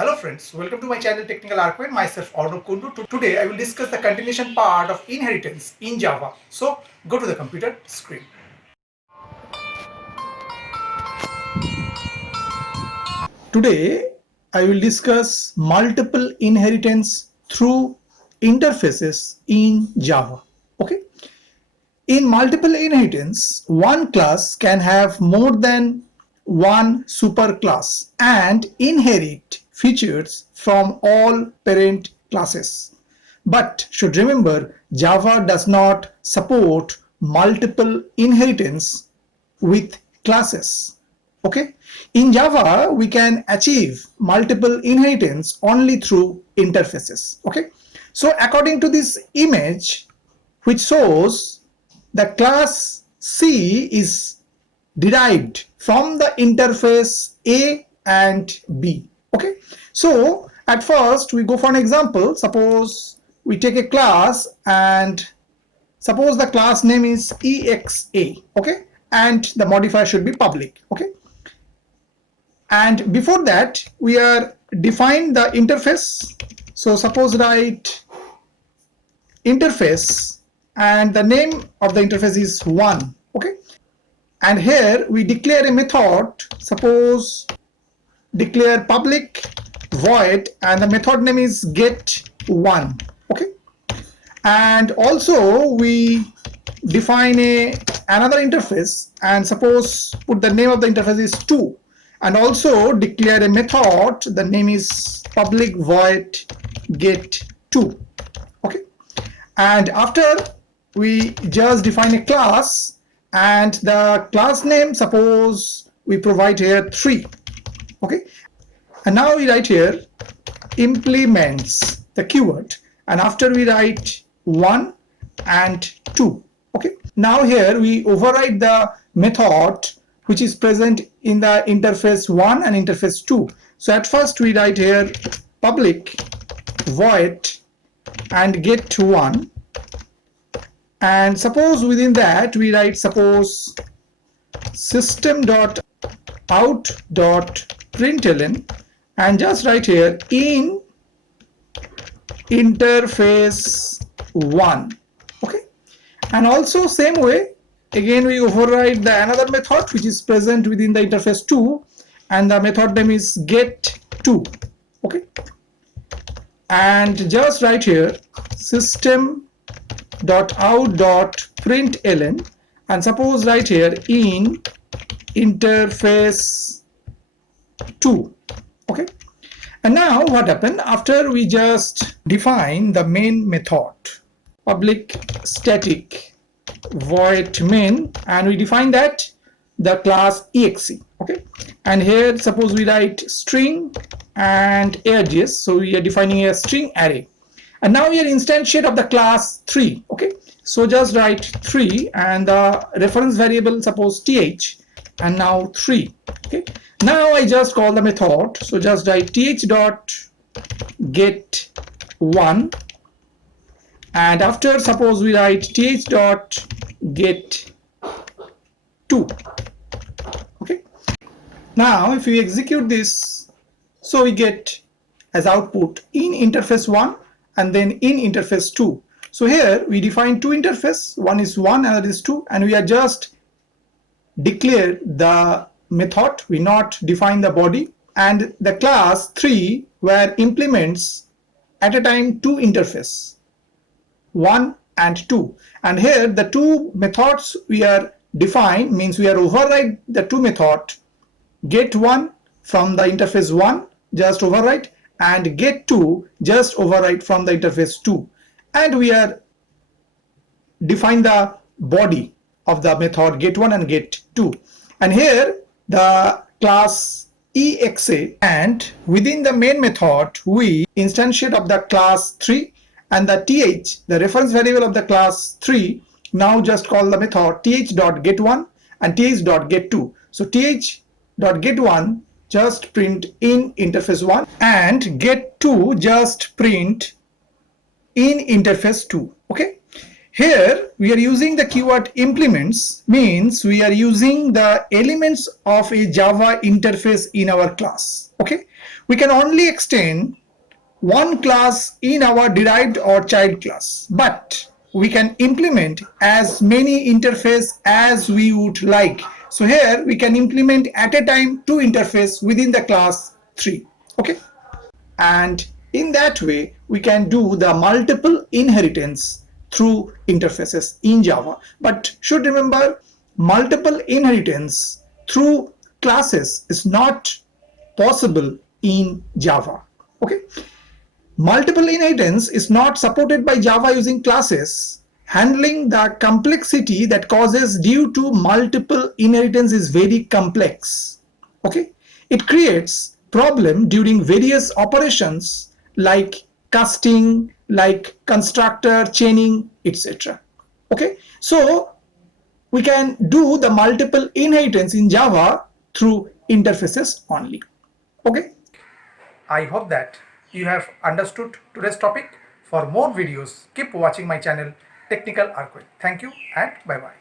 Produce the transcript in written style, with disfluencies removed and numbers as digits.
Hello friends, welcome to my channel Technical Arcade. Myself Arnab Kundu. Today I will discuss the continuation part of inheritance in Java. So go to the computer screen. Today I will discuss multiple inheritance through interfaces in Java. Okay. In multiple inheritance, one class can have more than one superclass and inherit features from all parent classes. But should remember, Java does not support multiple inheritance with classes. Okay, in Java we can achieve multiple inheritance only through interfaces. Okay, so according to this image which shows the class C is derived from the interface A and B. Okay, so at first we go for an example. Suppose we take a class and suppose the class name is EXA. Okay, and the modifier should be public. Okay, and before that we are define the interface. So suppose write interface and the name of the interface is 1. Okay, and here we declare a method. Suppose declare public void and the method name is get1. Okay, and also we define another interface and suppose put the name of the interface is 2 and also declare a method. The name is public void get2. Okay, and after we just define a class and the class name, suppose we provide here 3. Okay, and now we write here implements the keyword and after we write 1 and 2. Okay, now here we override the method which is present in the interface 1 and interface 2. So at first we write here public void and get1, and suppose within that we write suppose system.out.println and just write here in interface 1. Okay, and also same way again we override the another method which is present within the interface 2 and the method name is get2. Okay, and just write here system.out.println and suppose write here in interface 2. Okay, and now what happened after we just define the main method public static void main and we define that the class exe. Okay, and here suppose we write string and args, so we are defining a string array and now we are instantiate of the class 3. Okay, so just write 3 and the reference variable suppose th and now 3. Okay, now I just call the method, so just write th dot get 1 and after suppose we write th dot get 2. Okay, now if we execute this, so we get as output in interface 1 and then in interface 2. So here we define two interface, one is 1 and other is 2, and we are just declare the method, we not define the body, and the class 3 where implements at a time two interface 1 and 2, and here the two methods we are define means we are override the two method get1 from the interface 1 just override and get2 just override from the interface 2, and we are define the body of the method get1 and get2, and here the class exa, and within the main method we instantiate of the class 3 and the th, the reference variable of the class 3, now just call the method th.get1 and th.get2. So th.get1 just print in interface 1 and get2 just print in interface 2. Okay, Here we are using the keyword implements, means we are using the elements of a Java interface in our class. Okay, we can only extend one class in our derived or child class, but we can implement as many interface as we would like. So here we can implement at a time 2 interface within the class 3. Okay, and in that way we can do the multiple inheritance through interfaces in Java. But should remember, multiple inheritance through classes is not possible in Java. Okay, multiple inheritance is not supported by Java using classes. Handling the complexity that causes due to multiple inheritance is very complex. Okay, it creates problem during various operations like casting, like constructor chaining, etc. Okay, so we can do the multiple inheritance in Java through interfaces only. Okay, I hope that you have understood today's topic. For more videos, keep watching my channel Technical Architect. Thank you and bye bye.